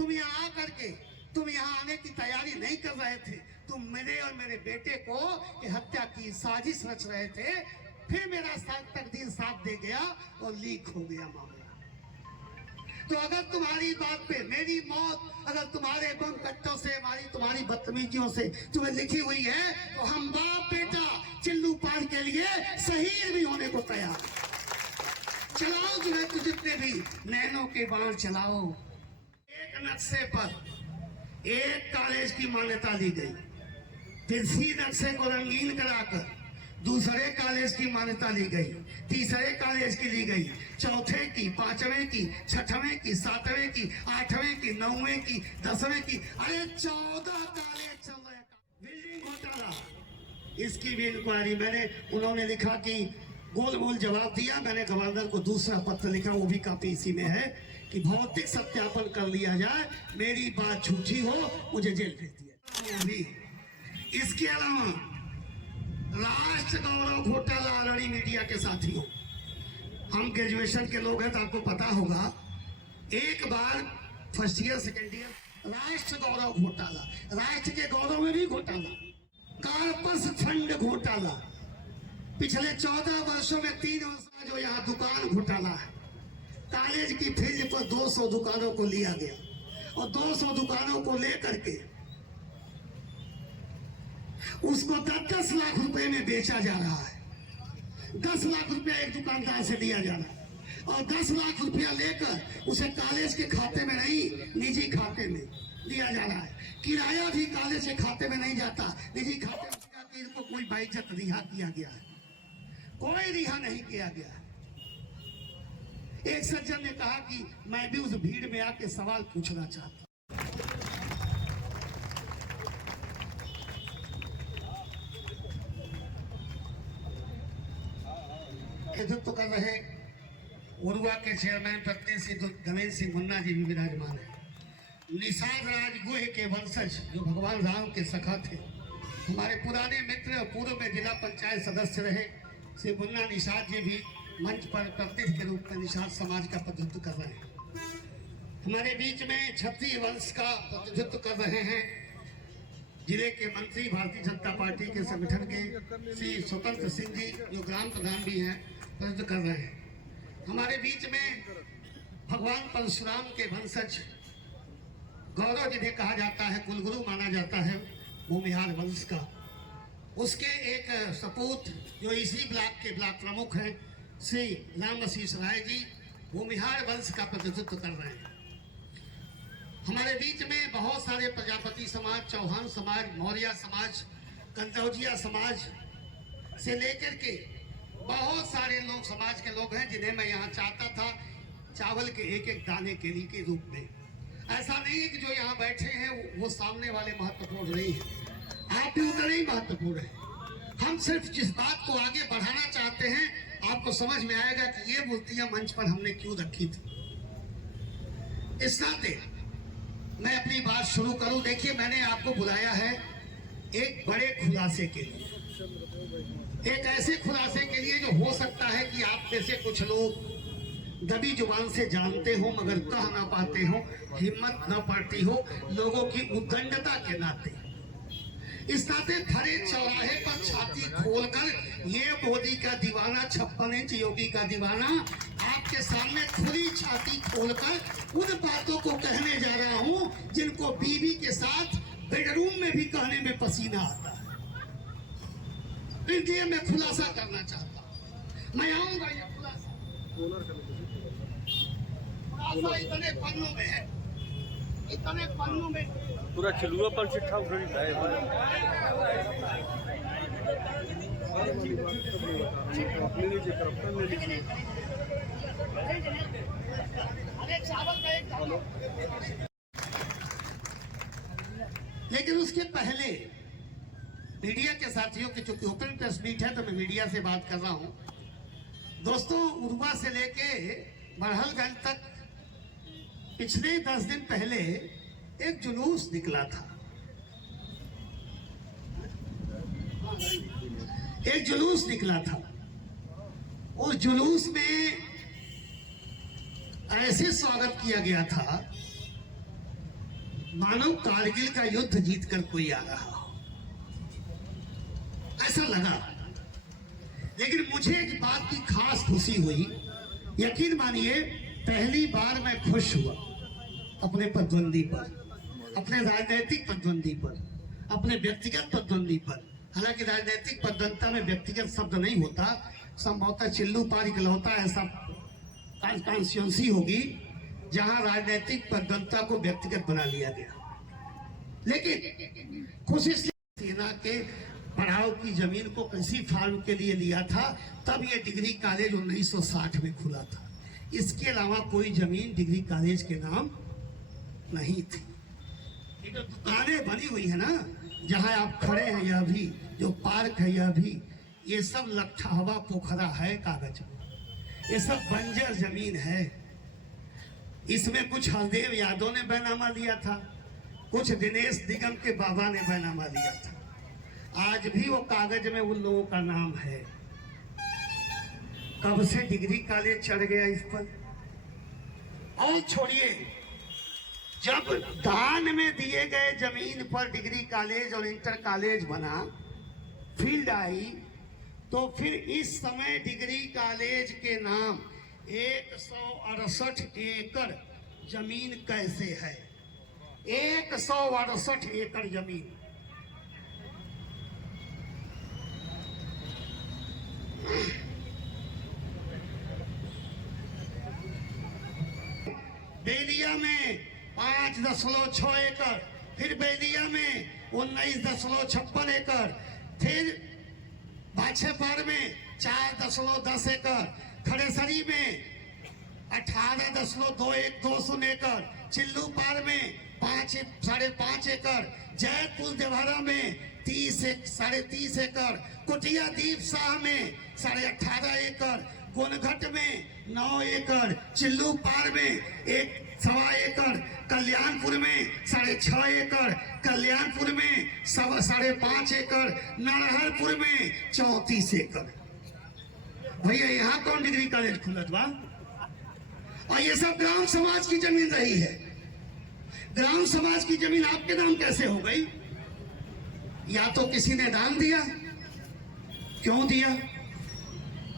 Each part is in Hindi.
तुम यहाँ आकर के तुम यहाँ आने की तैयारी नहीं कर रहे थे, तुम मेरे और मेरे बेटे को हत्या की साजिश रच रहे थे। फिर मेरा तकदीर साथ दे गया और लीक हो गया मामला। तो अगर तुम्हारी बात पे मेरी मौत अगर तुम्हारे बम कट्टों से तुम्हारी बदतमीजियों से तुम्हें लिखी हुई है, तो हम बाप बेटा चिल्लू पार के लिए शहीद भी होने को तैयार। चलाओ जो है तो जितने भी नैनों के बाण चलाओ। एक नक्शे पर एक कॉलेज की मान्यता दी गई, फिर इसी नक्शे को रंगीन कराकर दूसरे कॉलेज की मान्यता ली गई, तीसरे कॉलेज की ली गई, चौथे की, पांचवें की, छठवें की, सातवें की, आठवें की, नौवें की, 10वें की, अरे 14 कॉलेज चल रहे। बिल्डिंग घोटाला, इसकी भी इंक्वायरी मैंने, उन्होंने लिखा कि गोल मोल जवाब दिया। मैंने गवर्नर को दूसरा पत्र लिखा, वो भी काफी इसी में है कि भौतिक सत्यापन कर लिया जाए, मेरी बात झूठी हो मुझे जेल भेज दिया। इसके अलावा राष्ट्र गौरव घोटाला, आरणी मीडिया के साथियों, हम ग्रेजुएशन के लोग हैं तो आपको पता होगा, एक बार फर्स्ट ईयर सेकेंड ईयर राष्ट्र गौरव घोटाला, राष्ट्र के गौरव में भी घोटाला, कार्पस फंड घोटाला, पिछले 14 वर्षों में 3 वर्ष जो यहाँ दुकान घोटाला है, कॉलेज की फील्ड पर 200 दुकानों को लिया गया और 200 दुकानों को लेकर के उसको 10-10 लाख रुपए में बेचा जा रहा है। 10 लाख रुपया एक दुकानदार से दिया जा रहा है और 10 लाख रुपया लेकर उसे कॉलेज के खाते में नहीं, निजी खाते में दिया जा रहा है। किराया भी कॉलेज के खाते में नहीं जाता, निजी खाते में इनको कोई बाइज्जत रिहा किया गया है, कोई रिहा नहीं किया गया है। एक सज्जन ने कहा कि मैं भी उस भीड़ में आके सवाल पूछना चाहता। नेतृत्व कर रहे उरुआ के चेयरमैन प्रत्येक सिंह गणेश सिंह मुन्ना जी भी विराजमान है। निषाद राज गुह के वंशज जो भगवान राम के सखा थे, हमारे पुराने मित्र और पूर्व में जिला पंचायत सदस्य रहे श्री मुन्ना निषाद जी भी मंच पर प्रतिनिधि के रूप में निषाद समाज का प्रतिनिधित्व कर रहे हैं। हमारे बीच में क्षत्रिय वंश का प्रतिनिधित्व कर रहे हैं जिले के मंत्री, भारतीय जनता पार्टी के संगठन के श्री स्वतंत्र सिंह जी जो ग्राम प्रधान भी हैं, प्रतिनिधित्व कर रहे हैं। हमारे बीच में भगवान परशुराम के वंशज गौरव जिन्हें कहा जाता है, कुलगुरु माना जाता है भूमिहार वंश का, उसके एक सपूत जो इसी ब्लॉक के ब्लॉक प्रमुख हैं श्री राम आशीष राय जी, भूमिहार वंश का प्रतिनिधित्व कर रहे हैं। हमारे बीच में बहुत सारे प्रजापति समाज, चौहान समाज, मौर्य समाज, कंदौजिया समाज से लेकर के बहुत सारे लोग समाज के लोग हैं जिन्हें मैं यहाँ चाहता था चावल के एक एक दाने केली के रूप में। ऐसा नहीं है कि जो यहाँ बैठे हैं वो सामने वाले महत्वपूर्ण नहीं है, आप भी उतना ही महत्वपूर्ण है। हम सिर्फ जिस बात को आगे बढ़ाना चाहते हैं, आपको समझ में आएगा कि ये मूर्तियां मंच पर हमने क्यों रखी थी। इस नाते मैं अपनी बात शुरू करूं। देखिए, मैंने आपको बुलाया है एक बड़े खुलासे के लिए, एक ऐसे खुलासे के लिए जो हो सकता है कि आप में से कुछ लोग दबी जुबान से जानते हो मगर कह ना पाते हो, हिम्मत न पाती हो लोगों की उद्दंडता के नाते। इस नाते खड़े चौराहे पर छाती खोलकर ये मोदी का दीवाना, 56 इंच योगी का दीवाना, आपके सामने खुली छाती खोलकर उन बातों को कहने जा रहा हूं जिनको बीवी के साथ बेडरूम में भी कहने में पसीना आता है। इसलिए मैं खुलासा करना चाहता हूं। मैं आऊंगा ये खुलासा इतने पन्नों में है, इतने पन्नों में पूरा चलुआ पर चिट्ठा उखड़ी है। लेकिन उसके पहले मीडिया के साथियों की चूंकि ओपन प्रेस मीट है तो मैं मीडिया से बात कर रहा हूं। दोस्तों, उरुआ से लेके बड़हलगंज तक पिछले 10 दिन पहले एक जुलूस निकला था। एक जुलूस निकला था। उस जुलूस में ऐसे स्वागत किया गया था मानो कारगिल का युद्ध जीतकर कोई आ रहा हो, ऐसा लगा। लेकिन मुझे एक बात की खास खुशी हुई, यकीन मानिए पहली बार मैं खुश हुआ अपने प्रतिद्वंदी पर, अपने राजनीतिक प्रतिद्वंदी पर, अपने व्यक्तिगत प्रतिद्वंदी पर। हालांकि राजनीतिक प्रतिद्वंदता में व्यक्तिगत शब्द नहीं होता, संभवतः चिल्लू पार इकलौता ऐसा कॉन्स्टिट्यूंसी होगी जहां राजनीतिक प्रतिद्वंदता को व्यक्तिगत बना लिया गया। लेकिन खुश इसलिए सेना के पड़ाव की जमीन को कृषि फार्म के लिए लिया था, तब ये डिग्री कॉलेज 1960 में खुला था। इसके अलावा कोई जमीन डिग्री कॉलेज के नाम नहीं थी। ये जो दुकानें बनी हुई है ना, जहां आप खड़े हैं, यह भी जो पार्क है, यह भी, ये सब लट्ठा हवा पोखरा है कागज में। ये सब बंजर जमीन है। इसमें कुछ हरदेव यादव ने बैनामा लिया था, कुछ दिनेश निगम के बाबा ने बैनामा लिया था। आज भी वो कागज में उन लोगों का नाम है। कब से डिग्री कॉलेज चढ़ गया इस पर। और छोड़िए, जब दान में दिए गए जमीन पर डिग्री कॉलेज और इंटर कॉलेज बना, फील्ड आई, तो फिर इस समय डिग्री कॉलेज के नाम 168 एकड़ जमीन कैसे है? 168 एकड़ जमीन। बेलिया में 5.6 एकड़, फिर बेलिया में 19.56 एकड़, फिर बाछेपार में 4.10 एकड़, खड़ेसरी में 18.2 एकड़, चिल्लू पार में 5.5 एकड़, जयपुर देवहरा में 30.30 एकड़, कुटिया दीप शाह में 18.5 एकड़, गोनघट में 9 एकड़, चिल्लू पार में 1.25 एकड़, कल्याणपुर में 6.5 एकड़, कल्याणपुर में 5.5 एकड़, नारहरपुर में 34 एकड़। भैया यहाँ कौन डिग्री कॉलेज खुलत बा? और ये सब ग्राम समाज की जमीन रही है। ग्राम समाज की जमीन आपके नाम कैसे हो गई? या तो किसी ने दान दिया। क्यों दिया?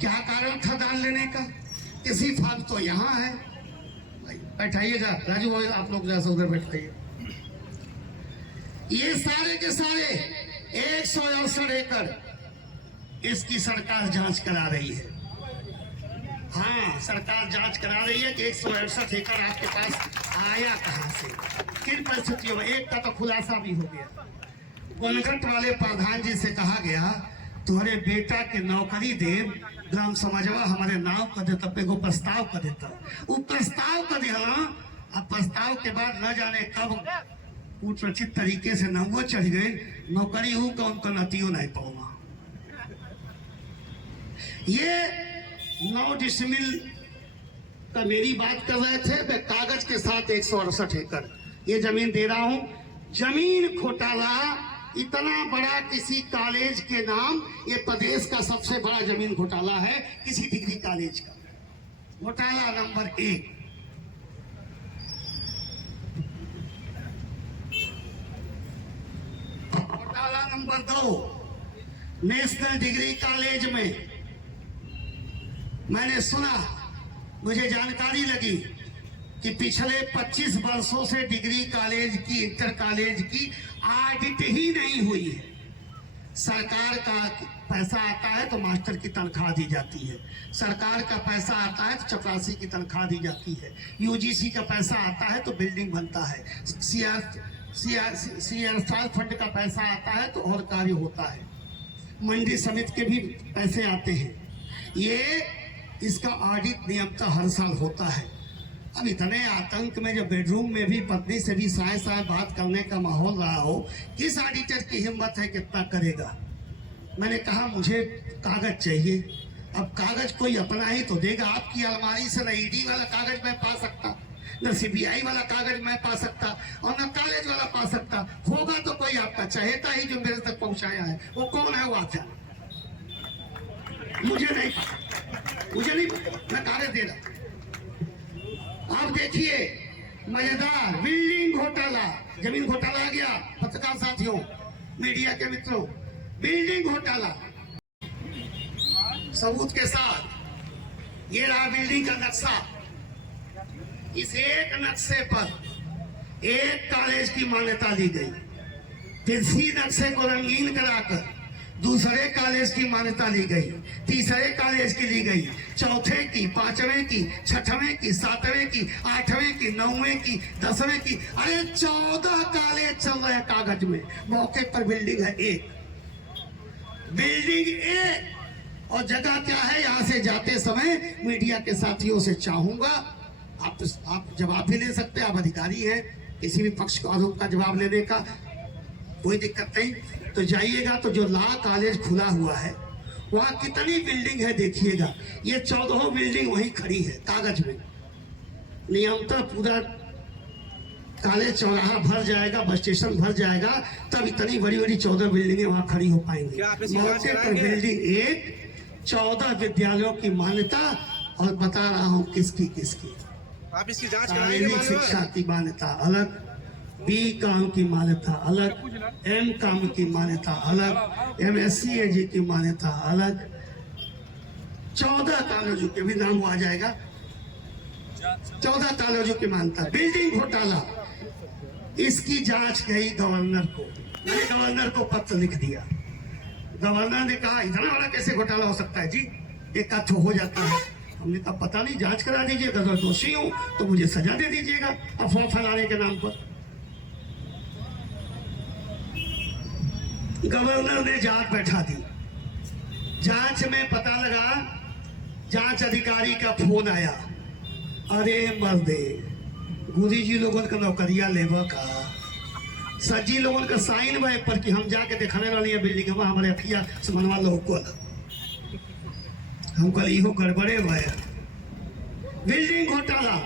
क्या कारण था दान लेने का? किसी फार्म तो यहाँ है। बैठाइएगा राजू भाई, आप लोग जैसे उधर बैठाइए। ये सारे के सारे 168 एकड़ इसकी सरकार जांच करा रही है। हाँ, सरकार जांच करा रही है कि 168 एकड़ आपके पास आया कहां से, किन परिस्थितियों में। एक का तो खुलासा भी हो गया। गोनघट वाले प्रधान जी से कहा गया, तुम्हारे बेटा के नौकरी देव, ग्राम समाजवा हमारे नाव कर देता, पे को प्रस्ताव कर देता। वो प्रस्ताव कर दिया। अब प्रस्ताव के बाद न जाने कब उचित तरीके से नौवा चढ़ गए, नौकरी हूं कौन को नतियों नहीं पाऊंगा। ये 9 डिसमिल का मेरी बात कर रहे थे, मैं कागज के साथ 168 एकड़ ये जमीन दे रहा हूं। जमीन घोटाला इतना बड़ा किसी कॉलेज के नाम, ये प्रदेश का सबसे बड़ा जमीन घोटाला है किसी डिग्री कॉलेज का। घोटाला नंबर 1। घोटाला नंबर 2, नेशनल डिग्री कॉलेज में मैंने सुना, मुझे जानकारी लगी कि पिछले 25 वर्षों से डिग्री कॉलेज की, इंटर कॉलेज की ऑडिट ही नहीं हुई है। सरकार का पैसा आता है तो मास्टर की तनख्वाह दी जाती है, सरकार का पैसा आता है तो चपरासी की तनख्वाह दी जाती है, यूजीसी का पैसा आता है तो बिल्डिंग बनता है, सीआरएस फंड का पैसा आता है तो और कार्य होता है, मंडी समिति के भी पैसे आते हैं। ये इसका ऑडिट नियमतः हर साल होता है। अब इतने आतंक में जो बेडरूम में भी पत्नी से भी साय साय बात करने का माहौल रहा हो, किस ऑडिटर की हिम्मत है कितना करेगा? मैंने कहा मुझे कागज चाहिए। अब कागज कोई अपना ही तो देगा। आपकी अलमारी से न ईडी वाला कागज मैं पा सकता, न सीबीआई वाला कागज मैं पा सकता, और न कॉलेज वाला पा सकता। होगा तो कोई आपका चहेता ही जो मेरे तक पहुंचाया है। वो कौन है? वो आपका मुझे नहीं पता, मुझे नहीं, मैं कागज दे रहा। अब देखिए मजेदार, बिल्डिंग घोटाला। जमीन घोटाला आ गया। पत्रकार साथियों, मीडिया के मित्रों, बिल्डिंग घोटाला सबूत के साथ। ये रहा बिल्डिंग का नक्शा। इस एक नक्शे पर एक कॉलेज की मान्यता दी गई, फिर इसी नक्शे को रंगीन कराकर दूसरे कॉलेज की मान्यता ली गई, तीसरे कॉलेज की ली गई, चौथे की, पांचवें की, छठवें की, सातवें की, आठवें की, नौवें की, 10वें की। अरे 14 कॉलेज चल रहे हैं कागज में। मौके पर बिल्डिंग है एक, बिल्डिंग एक। और जगह क्या है? यहाँ से जाते समय मीडिया के साथियों से चाहूंगा, आप जवाब भी ले सकते हैं, आप अधिकारी हैं, किसी भी पक्ष को आरोप का जवाब लेने का कोई दिक्कत नहीं। तो जाइएगा तो जो लॉ कॉलेज खुला हुआ है वहाँ कितनी बिल्डिंग है देखिएगा। ये 14 बिल्डिंग वहीं खड़ी है कागज में। नियमतः पूरा कॉलेज चौराहा भर जाएगा, बस स्टेशन भर जाएगा, तब इतनी बड़ी बड़ी 14 बिल्डिंगें वहाँ खड़ी हो पाएंगी। मौके पर बिल्डिंग एक, 14 विद्यालयों की मान्यता, और बता रहा हूँ किसकी किसकी। आप इसकी जांच शारीरिक शिक्षा की मान्यता अलग, बी काम की मान्यता अलग, एम काम की मान्यता अलग, MSc AG की मान्यता अलग। 14 कॉलेजों के भी नाम आ जाएगा, 14 कॉलेजों की मान्यता। बिल्डिंग घोटाला, इसकी जांच गई गवर्नर को। मैंने गवर्नर को पत्र लिख दिया। गवर्नर ने कहा इतना बड़ा कैसे घोटाला हो सकता है जी, एक तथ्य हो जाता है। हमने कहा पता नहीं, जांच करा दीजिएगा, अगर दोषी हूं तो मुझे सजा दे दीजिएगा अफवाह फैलाने के नाम पर। गवर्नर ने जांच बैठा दी। जांच में पता लगा, जांच अधिकारी का फोन आया, अरे मर्दे गुरी जी लोगों का नौकरिया लेवा का, सजी लोगों का साइन भाई पर कि हम जाके दिखाने वाली है बिल्डिंग में हमारे अखिया समनवा लोग को हम कल इहो गड़बड़े हुआ है। बिल्डिंग घोटाला,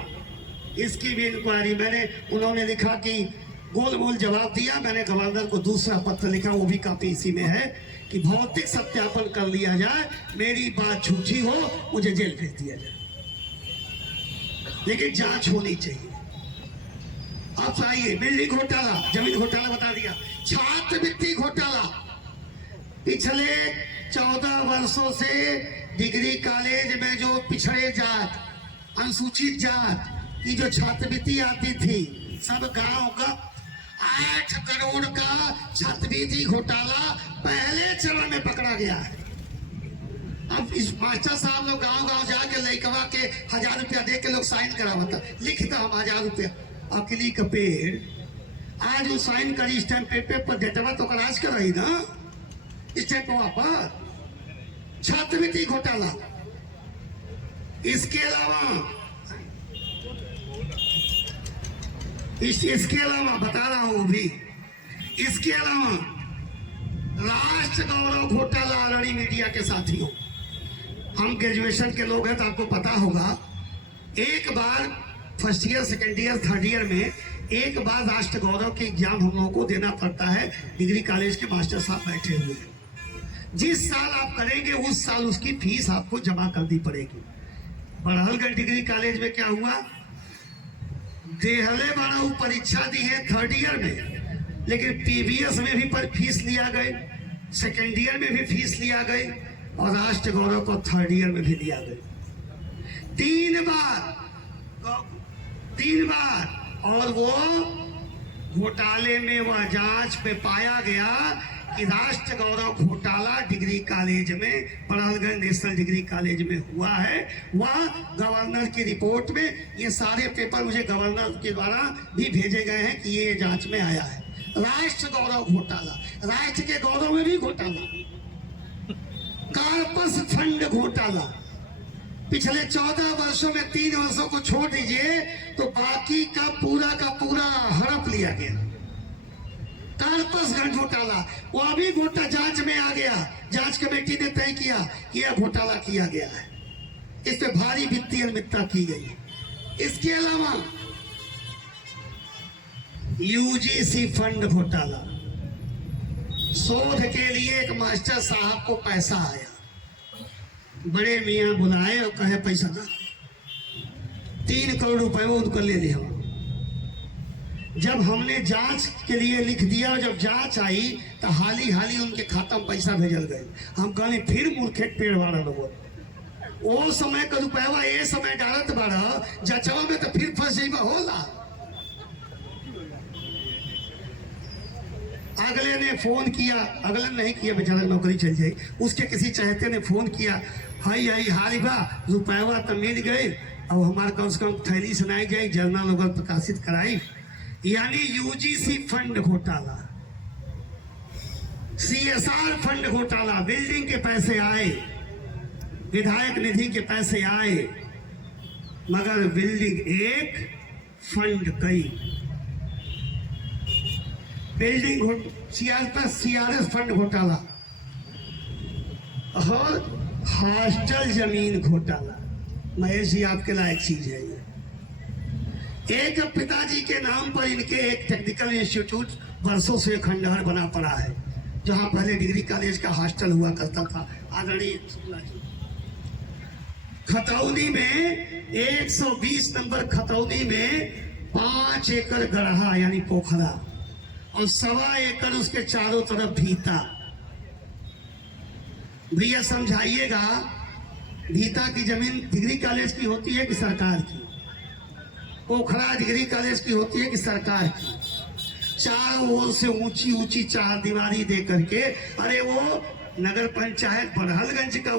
इसकी भी इंक्वायरी मैंने, उन्होंने लिखा कि गोल मोल जवाब दिया। मैंने गवर्नर को दूसरा पत्र लिखा, वो भी काफी इसी में है कि भौतिक सत्यापन कर लिया जाए, मेरी बात झूठी हो मुझे जेल भेज दिया जाए, लेकिन जांच होनी चाहिए। अब आइए, बिल्डिंग घोटाला, जमीन घोटाला बता दिया। छात्रवृत्ति घोटाला, पिछले 14 वर्षों से डिग्री कॉलेज में जो पिछड़े जात, अनुसूचित जात की जो छात्रवृत्ति आती थी, सब गांव का 8 करोड़ का छात्रवृत्ति घोटाला पहले चरण में पकड़ा गया है। अब इस मास्टर साहब लोग गांव गांव जाके लइकवा के 1000 रुपया दे के लोग साइन करावता, लिखता हम 1000 रुपया अकली का पेड़, आज वो साइन करी स्टैम्प पेपर पर डेटवा तो कराज कर रही ना स्टैम्प पर। छात्रवृत्ति घोटाला, इसके अलावा बता रहा हूं भी, इसके अलावा राष्ट्र गौरव घोटाला। आदरणीय मीडिया के साथियों, हम ग्रेजुएशन के लोग हैं तो आपको पता होगा, एक बार first year, second year, third year में एक बार राष्ट्र गौरव के एग्जाम हम लोगों को देना पड़ता है। डिग्री कॉलेज के मास्टर साहब बैठे हुए हैं, जिस साल आप करेंगे उस साल उसकी फीस आपको जमा करनी पड़ेगी। बड़हलगढ़ डिग्री कॉलेज में क्या हुआ, देहले बड़ा परीक्षा दी है थर्ड ईयर में, लेकिन PBS में भी पर फीस लिया गए, सेकेंड ईयर में भी फीस लिया गए, और राष्ट्र गौरव को थर्ड ईयर में भी लिया गए। 3 बार। और वो घोटाले में वह जांच में पाया गया कि राष्ट्र गौरव घोटाला डिग्री कॉलेज में, बड़हलगढ़ नेशनल डिग्री कॉलेज में हुआ है। वह गवर्नर की रिपोर्ट में, ये सारे पेपर मुझे गवर्नर के द्वारा भी भेजे गए हैं कि ये जांच में आया है। राष्ट्र गौरव घोटाला, राष्ट्र के गौरव में भी घोटाला। कार्पस फंड घोटाला, पिछले 14 वर्षों में 3 वर्षों को छोड़ दीजिए तो बाकी का पूरा हड़प लिया गया। कार्पस घोटाला, वो अभी घोटाला जांच में आ गया। जांच कमेटी ने तय किया कि यह घोटाला किया गया है, इस पे भारी वित्तीय अनियमितता की गई। इसके अलावा UGC फंड घोटाला, शोध के लिए एक मास्टर साहब को पैसा आया, बड़े मियाँ बुलाए और कहे पैसा ना, 3 करोड़ रुपए वो उनको ले लिया। जब हमने जांच के लिए लिख दिया और जब जांच आई तो हाली हाली उनके खाता में पैसा भेजल गए। हम कहने फिर मूर्खे पेड़ वाला लोग वो समय का रुपया ये समय डालत बाड़ा जचवा में तो फिर फंस जाइबा होला। अगले ने फोन किया, अगले नहीं किया बेचारा नौकरी चल जाए, उसके किसी चाहते ने फोन किया, हाई हाई हारी बा रुपया तो मिल गए, अब हमारे कम से कम थैली सुनाई जाए जर्नल वगैरह प्रकाशित कराई। यानी यूजीसी फंड घोटाला, सीएसआर फंड घोटाला, बिल्डिंग के पैसे आए, विधायक निधि के पैसे आए, मगर बिल्डिंग एक फंड कई। बिल्डिंग सीआरएस फंड घोटाला और हॉस्टल जमीन घोटाला। महेश जी आपके लायक चीज है ये। एक पिताजी के नाम पर इनके एक टेक्निकल इंस्टीट्यूट वर्षों से खंडहर बना पड़ा है, जहां पहले डिग्री कॉलेज का हॉस्टल हुआ करता था। आदरणीय खतौनी में 120 नंबर खतौनी में 5 एकड़ गढ़ा यानी पोखरा और 1.25 एकड़ उसके चारों तरफ भीता। भैया समझाइएगा, भीता की जमीन डिग्री कॉलेज की होती है कि सरकार की? पोखरा डिग्री कॉलेज की होती है कि सरकार की? चारों ओर से ऊंची ऊंची 4 दीवारी दे करके, अरे वो नगर पंचायत बड़हलगंज का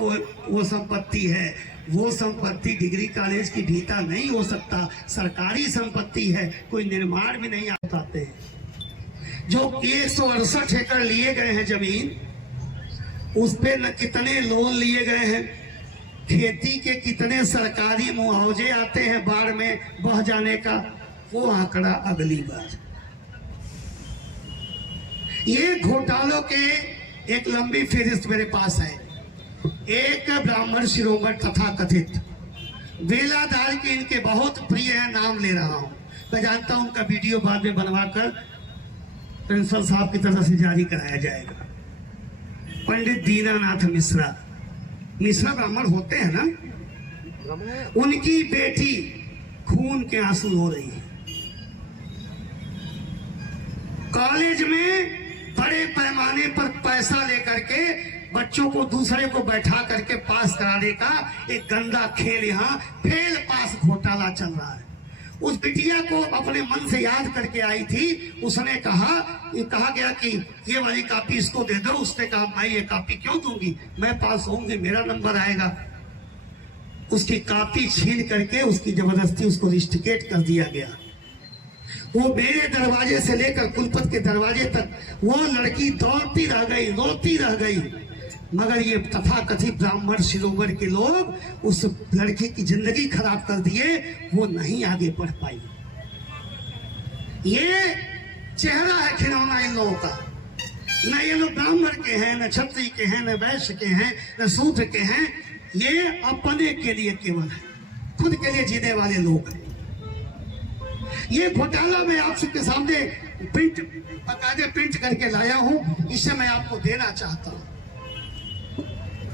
वो संपत्ति है, वो संपत्ति डिग्री कॉलेज की भीता नहीं हो सकता, सरकारी संपत्ति है, कोई निर्माण भी नहीं आ पाते। जो 168 एकड़ लिए गए हैं जमीन, उस पे न कितने लोन लिए गए हैं, खेती के कितने सरकारी मुआवजे आते हैं बाढ़ में बह जाने का, वो आंकड़ा अगली बार। ये घोटालों के एक लंबी फहरिस्त मेरे पास है। एक ब्राह्मण शिरोमणि तथा कथित बेलादार के इनके बहुत प्रिय है, नाम ले रहा हूं, मैं जानता हूं उनका वीडियो बाद में बनवाकर प्रिंसिपल साहब की तरफ से जारी कराया जाएगा। पंडित दीनानाथ मिश्रा, मिश्रा ब्राह्मण होते हैं ना, उनकी बेटी खून के आंसू रो रही है। कॉलेज में बड़े पैमाने पर पैसा लेकर के बच्चों को दूसरे को बैठा करके पास कराने का एक गंदा खेल यहाँ फेल पास घोटाला चल रहा है। उस बिटिया को अपने मन से याद करके आई थी, उसने कहा गया कि ये वाली कॉपी इसको दे दो। उसने कहा मैं ये कॉपी क्यों दूंगी, मैं पास होंगी, मेरा नंबर आएगा। उसकी कॉपी छीन करके उसकी जबरदस्ती उसको रिस्टिकेट कर दिया गया। वो मेरे दरवाजे से लेकर कुलपति के दरवाजे तक वो लड़की दौड़ती रह गई, रोती रह गई, मगर ये तथाकथित ब्राह्मण शिरोमणि के लोग उस लड़की की जिंदगी खराब कर दिए, वो नहीं आगे बढ़ पाई। ये चेहरा है खिलौना इन लोगों का। न ये लोग ब्राह्मण के हैं, न क्षत्रिय के हैं, न वैश्य के हैं, न शूद्र के हैं। ये अपने के लिए केवल है, खुद के लिए जीने वाले लोग हैं। ये घोटाला मैं आप सबके सामने बकायदे प्रिंट करके लाया हूं, इससे मैं आपको देना चाहता हूं।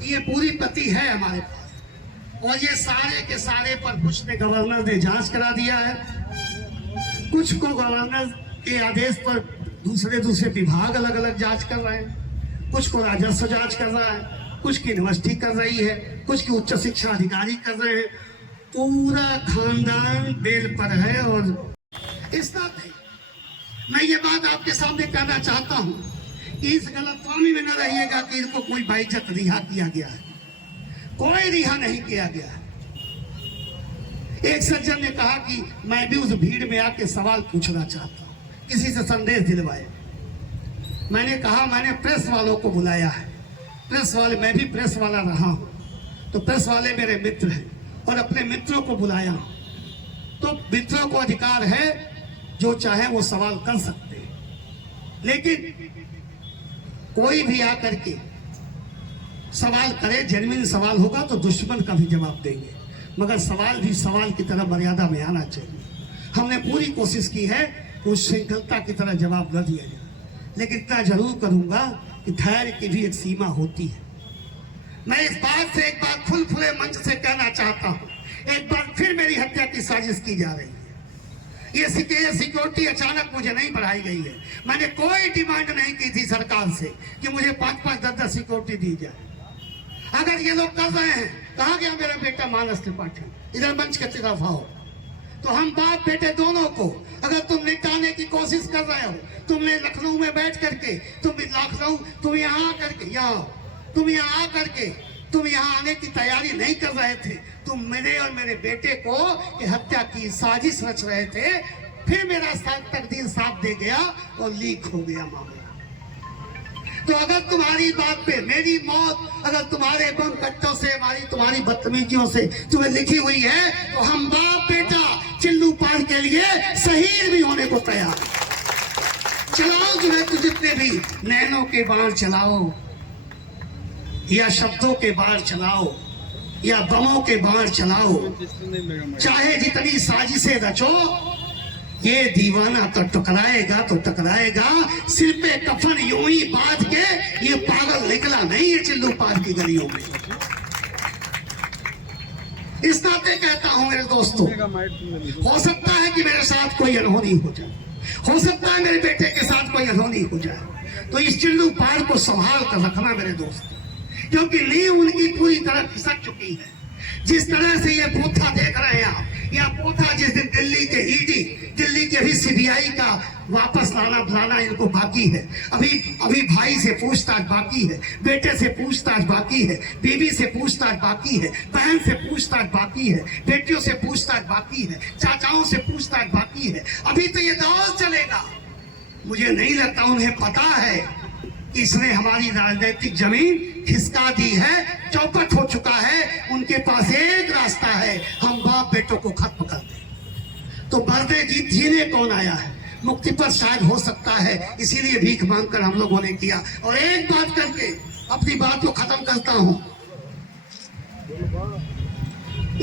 ये पूरी प्रति है हमारे पास, और ये सारे के सारे पर कुछ ने गवर्नर ने जांच करा दिया है, कुछ को गवर्नर के आदेश पर दूसरे विभाग अलग अलग जांच कर रहे हैं, कुछ को राजस्व जांच कर रहा है, कुछ की यूनिवर्सिटी कर रही है, कुछ की उच्च शिक्षा अधिकारी कर रहे हैं। पूरा खानदान बेल पर है। और इस साथ मैं ये बात आपके सामने कहना चाहता हूं कि इस गलतफहमी में न रहिएगा कि इनको कोई बाइज्जत रिहा किया गया है। कोई रिहा नहीं किया गया है। एक सज्जन ने कहा कि मैं भी उस भीड़ में आके सवाल पूछना चाहता हूं, किसी से संदेश दिलवाए। मैंने कहा मैंने प्रेस वालों को बुलाया है, प्रेस वाले, मैं भी प्रेस वाला रहा हूं, तो प्रेस वाले मेरे मित्र हैं और अपने मित्रों को बुलाया। तो मित्रों को अधिकार है, जो चाहे वो सवाल कर सकते हैं, लेकिन कोई भी आकर के सवाल करे, जेन्युइन सवाल होगा तो दुश्मन का भी जवाब देंगे, मगर सवाल भी सवाल की तरह मर्यादा में आना चाहिए। हमने पूरी कोशिश की है उस श्रृंखलता की तरह जवाब न दिया जाए, लेकिन इतना जरूर करूंगा कि धैर्य की भी एक सीमा होती है। मैं इस बात से एक बार खुले मंच से कहना चाहता हूं, एक बार फिर मेरी हत्या की साजिश की जा रही है। ये सिक्योरिटी अचानक मुझे नहीं बढ़ाई गई है। मैंने कोई डिमांड नहीं की थी सरकार से कि मुझे 5-5, 10-10 सिक्योरिटी दी जाए। अगर ये लोग कर रहे हैं, कहा गया मेरा बेटा मानस त्रिपाठी, इधर मंच के तरफ आओ, तो हम बाप बेटे दोनों को अगर तुम निपटाने की कोशिश कर रहे हो, तुमने लखनऊ में बैठ करके, तुम यहाँ करके तुम यहाँ आकर के तुम यहाँ आने की तैयारी नहीं कर रहे थे। तुम मेरे और मेरे बेटे को हत्या की साजिश रच रहे थे। फिर मेरा तकदीर साथ दे गया और लीक हो गया मामला। तो अगर तुम्हारी बात पे मेरी मौत अगर तुम्हारे बम कट्टों से, तुम्हारी बदतमीजियों से तुम्हें लिखी हुई है, तो हम बाप बेटा चिल्लू पार के लिए शहीद भी होने को तैयार। चलाओ तुम्हें तो जितने भी नैनों के बाण चलाओ, या शब्दों के बाण चलाओ, या बमों के बाण चलाओ, चाहे जितनी साजिशें रचो, ये दीवाना तो टकराएगा तो टकराएगा। सिर पे कफन यूं ही बांध के ये पागल निकला नहीं है चिल्लू पार की गलियों में। इस नाते कहता हूं मेरे दोस्तों, हो सकता है कि मेरे साथ कोई अनहोनी हो जाए, हो सकता है मेरे बेटे के साथ कोई अनहोनी हो जाए, तो इस चिल्लू पार को संभाल कर रखना मेरे दोस्त, क्योंकि नींव उनकी पूरी तरह खिसक चुकी है। जिस तरह से ये पोथा देख रहे हैं आप, यह पोथा जिस दिन दिल्ली के ईडी, दिल्ली के अभी सीबीआई का वापस लाना इनको बाकी है। अभी भाई से पूछताछ बाकी है, बेटे से पूछताछ बाकी है, बीवी से पूछताछ बाकी है, बहन से पूछताछ बाकी है, बेटियों से पूछताछ बाकी है, चाचाओं से पूछताछ बाकी है। अभी तो ये दौर चलेगा। मुझे नहीं लगता उन्हें पता है इसने हमारी राजनीतिक जमीन खिसका दी है, चौपट हो चुका है। उनके पास एक रास्ता है, हम बाप बेटों को खत्म कर दें। तो मरने जीने कौन आया है? मुक्ति पर शायद हो सकता है, इसीलिए भीख मांगकर हम लोगों ने किया। और एक बात करके अपनी बात को खत्म करता हूं,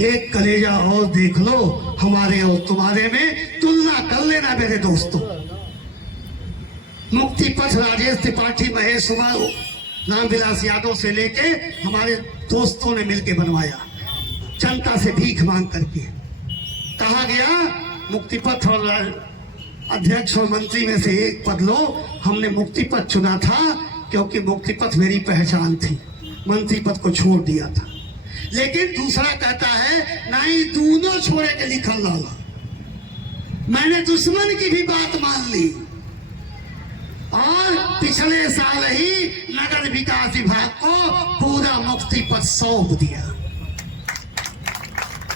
एक कलेजा और देख लो, हमारे और तुम्हारे में तुलना कर लेना मेरे दोस्तों। मुक्ति पथ राजेश त्रिपाठी, महेश सुमन, रामविलास यादव से लेके हमारे दोस्तों ने मिलकर बनवाया, जनता से भीख मांग करके। कहा गया मुक्ति पथ और अध्यक्ष और मंत्री में से एक पद लो। हमने मुक्ति पथ चुना था क्योंकि मुक्ति पथ मेरी पहचान थी, मंत्री पद को छोड़ दिया था। लेकिन दूसरा कहता है नहीं, दोनों छोड़े के लिखल लाला। मैंने दुश्मन की भी बात मान ली और पिछले साल ही नगर विकास विभाग को पूरा मुक्ति पथ सौंप दिया।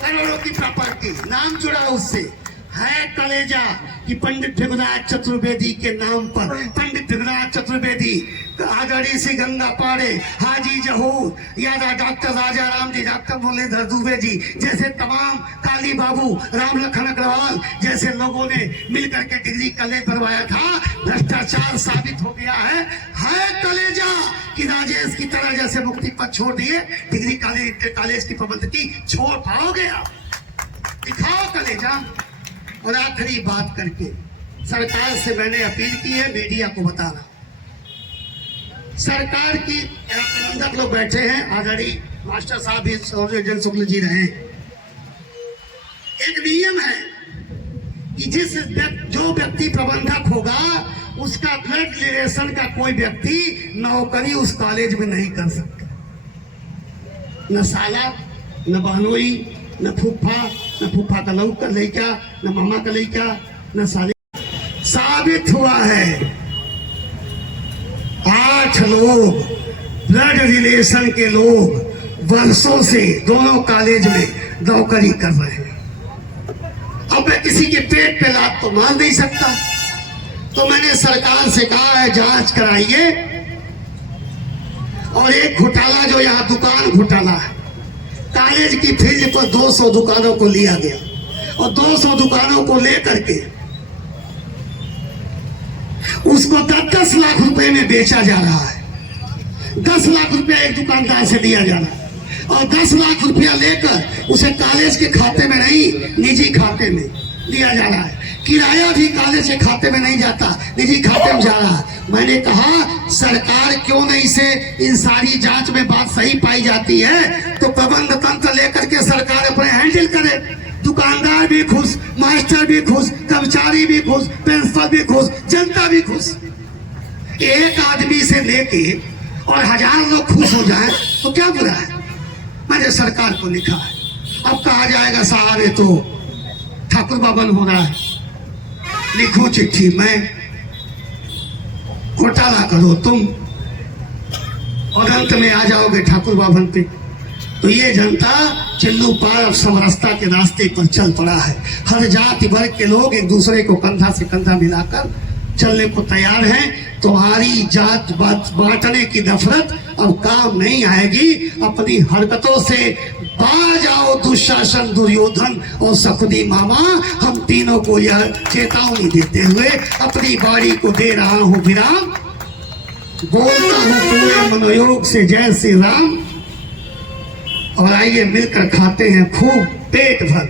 करोड़ों की प्रॉपर्टी, नाम जुड़ा उससे है कलेजा कि पंडित भृगुनाथ चतुर्वेदी के नाम पर, पंडित भृगुनाथ चतुर्वेदी, आदरणीय श्री गंगा पाड़े, हाजी जहूर, या डॉक्टर राजा राम जी, डॉक्टर मुरलीधर दुबे जी जैसे तमाम, काली बाबू, राम लखन अग्रवाल जैसे लोगों ने मिलकर के डिग्री कॉलेज बनवाया था। भ्रष्टाचार साबित हो गया है कलेजा कि राजेश की तरह जैसे मुक्ति पद छोड़ दिए, डिग्री कॉलेज की प्रबंधकी छोड़ पाओगे आप? दिखाओ कलेजा। और आखिरी बात करके सरकार से मैंने अपील की है, मीडिया को बताना, सरकार की प्रबंधक लोग बैठे हैं, आदरणीय मास्टर साहब भी सौरजन शुक्ल जी रहे। एक नियम है कि जो व्यक्ति प्रबंधक होगा उसका ब्लड रिलेशन का कोई व्यक्ति नौकरी उस कॉलेज में नहीं कर सकता। न साला, न बहनोई, न फूफा का लड़का, न मामा का लड़का, न साले। साबित हुआ है 8 लोग ब्लड रिलेशन के लोग वर्षों से दोनों कॉलेज में नौकरी कर रहे हैं। अब मैं किसी के पेट पे लात तो मार नहीं सकता, तो मैंने सरकार से कहा है जांच कराइए। और एक घोटाला जो यहाँ दुकान घोटाला है, कॉलेज की फील्ड पर 200 दुकानों को लिया गया और 200 दुकानों को लेकर के उसको 10-10 लाख रुपए में बेचा जा रहा है। 10 लाख रुपया एक दुकानदार से दिया जा रहा है और 10 लाख रुपया लेकर उसे कॉलेज के खाते में नहीं, निजी खाते में दिया जा रहा है। किराया भी कॉलेज के खाते में नहीं जाता, निजी खाते में जा रहा है। मैंने कहा सरकार क्यों नहीं से इन सारी जांच में बात सही पाई जाती है तो प्रबंध तंत्र लेकर के सरकार अपने हैंडल करे। दुकानदार भी खुश, मास्टर भी खुश, कर्मचारी भी खुश, प्रिंसिपल भी खुश, जनता भी खुश। एक आदमी से लेके और 1000 लोग खुश हो जाएं तो क्या बुरा है। मैंने सरकार को लिखा है, अब कहा जाएगा साहब ये तो ठाकुर भवन हो रहा है, लिखो चिट्ठी, मैं घोटाला करो तुम, और अंत में आ जाओगे ठाकुर भवन पे। तो ये जनता चिल्लू पार अब समरसता के रास्ते पर चल पड़ा है। हर जाति वर्ग के लोग एक दूसरे को कंधा से कंधा मिलाकर चलने को तैयार हैं। तुम्हारी जात बांटने की नफरत अब काम नहीं आएगी। अपनी हरकतों से बाज आओ दुशासन, दुर्योधन और सकुनी मामा। हम तीनों को यह चेतावनी देते हुए अपनी बारी को दे रहा हूँ विराम। बोलता हूँ पूरे मनोयोग से जय श्री राम। और आइए मिलकर खाते हैं खूब पेट भर।